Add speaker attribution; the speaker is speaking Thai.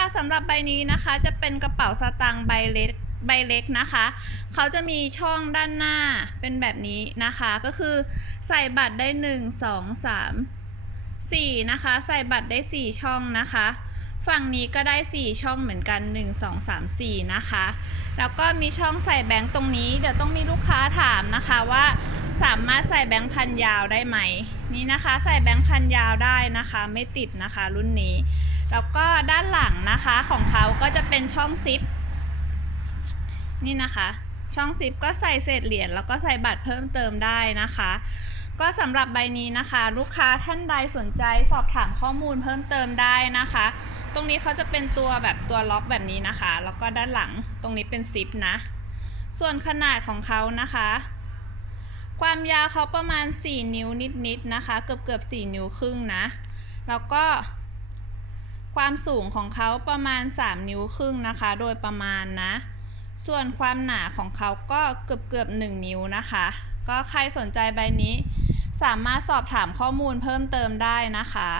Speaker 1: ค่ะสำหรับใบนี้นะคะจะเป็นกระเป๋าสตางค์ใบเล็กใบเล็กนะคะ เขาจะมีช่องด้านหน้าเป็นแบบนี้นะคะ ก็คือใส่บัตรได้ 1 2 3 4 นะคะ ใส่บัตรได้ 4 ช่องนะคะ ฝั่งนี้ก็ได้ 4 ช่องเหมือนกัน 1 2 3 4 นะคะ แล้วก็มีช่องใส่แบงค์ตรงนี้ เดี๋ยวต้องมีลูกค้าถามนะคะว่าามารถใส่แบงค์พันยาวได้ไหม นี่นะคะใส่แบงค์พันยาวได้นะคะ ไม่ติดนะคะรุ่นนี้ แล้วก็ด้านหลังนะคะของเขาก็จะเป็นช่องซิป นี่นะคะ ช่องซิปก็ใส่เศษเหรียญแล้วก็ใส่บัตรเพิ่มเติมได้นะคะก็สำหรับใบนี้นะคะ ลูกค้าท่านใดสนใจสอบถามข้อมูลเพิ่มเติมได้นะคะ ตรงนี้เขาจะเป็นตัวแบบตัวล็อกแบบนี้นะคะ แล้วก็ด้านหลังตรงนี้เป็นซิปนะ ส่วนขนาดของเขานะคะ ความยาวเขาประมาณ 4 นิ้วนิดๆนะคะ เกือบเกือบ4นิ้วครึ่งนะ แล้วก็ ความสูงของเขาประมาณ 3 นิ้วครึ่งนะคะ โดยประมาณนะ ส่วนความหนาของเขาก็เกือบเกือบ1นิ้วนะคะ ก็ใครสนใจใบนี้ สามารถสอบถามข้อมูลเพิ่มเติมได้นะคะ